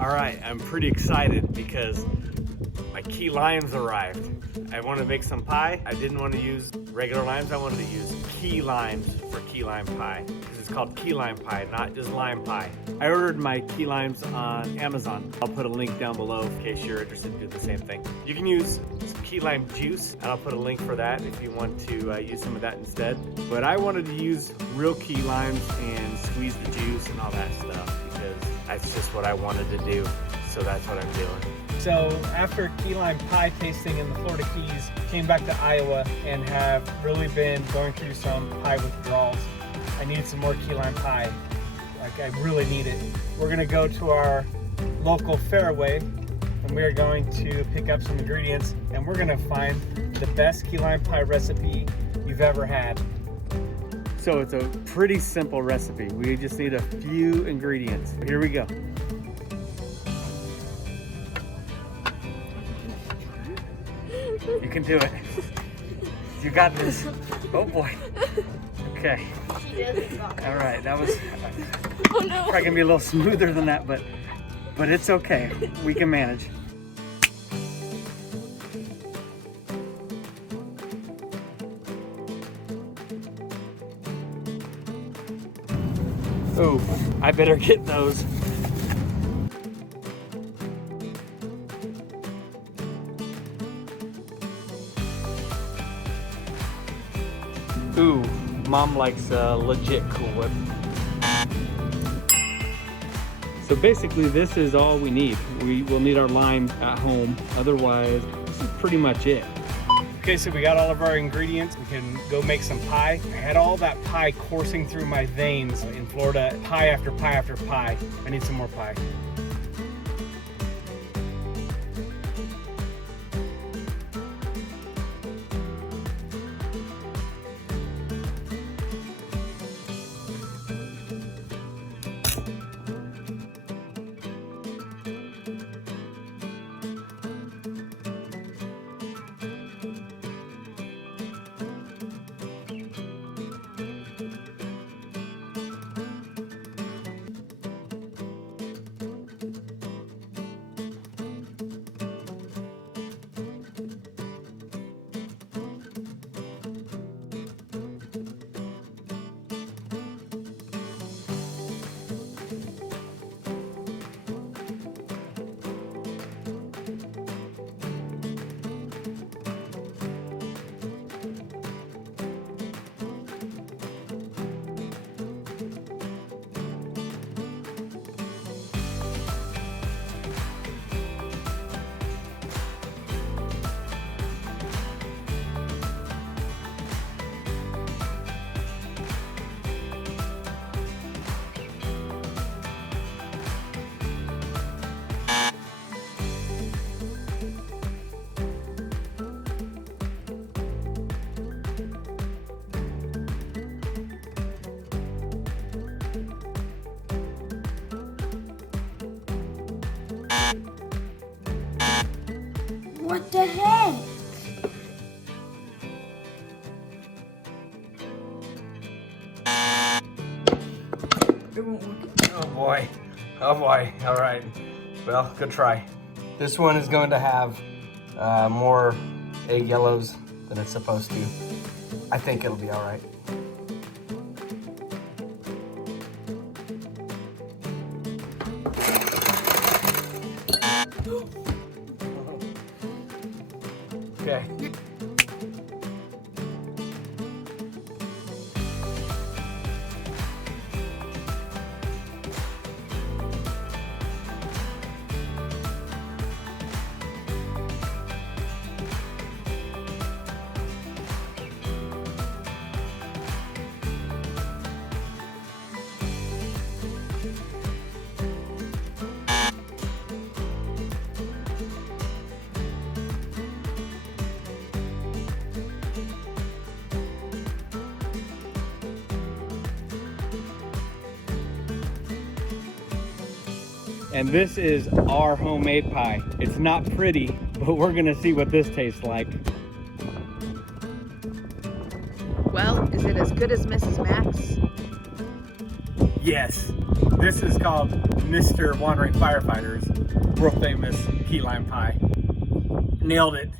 All right, I'm pretty excited because my key limes arrived. I want to make some pie. I didn't want to use regular limes. I wanted to use key limes for key lime pie. This is called key lime pie, not just lime pie. I ordered my key limes on Amazon. I'll put a link down below in case you're interested in doing the same thing. You can use some key lime juice, and I'll put a link for that if you want to use some of that instead. But I wanted to use real key limes and squeeze the juice and all that stuff because that's just what I wanted to do. So that's what I'm doing. So after key lime pie tasting in the Florida Keys, came back to Iowa and have really been going through some pie withdrawals. I need some more key lime pie. Like, I really need it. We're gonna go to our local Fairway and we're going to pick up some ingredients and we're gonna find the best key lime pie recipe you've ever had. So it's a pretty simple recipe. We just need a few ingredients. Here we go. You can do it. You got this. Oh boy. Okay. All right, that was Oh no. probably gonna be a little smoother than that, but it's okay. We can manage. Oh, I better get those. Ooh, Mom likes a legit Cool Whip. So basically this is all we need. We will need our lime at home. Otherwise, this is pretty much it. Okay, so we got all of our ingredients. We can go make some pie. I had all that pie coursing through my veins in Florida. Pie after pie after pie. I need some more pie. What the heck? Oh boy. Oh boy. All right. Well, good try. This one is going to have more egg yellows than it's supposed to. I think it'll be all right. Okay. And this is our homemade pie. It's not pretty, but we're gonna see what this tastes like. Well, is it as good as Mrs. Max? Yes. This is called Mr. Wandering Firefighter's world famous key lime pie. Nailed it.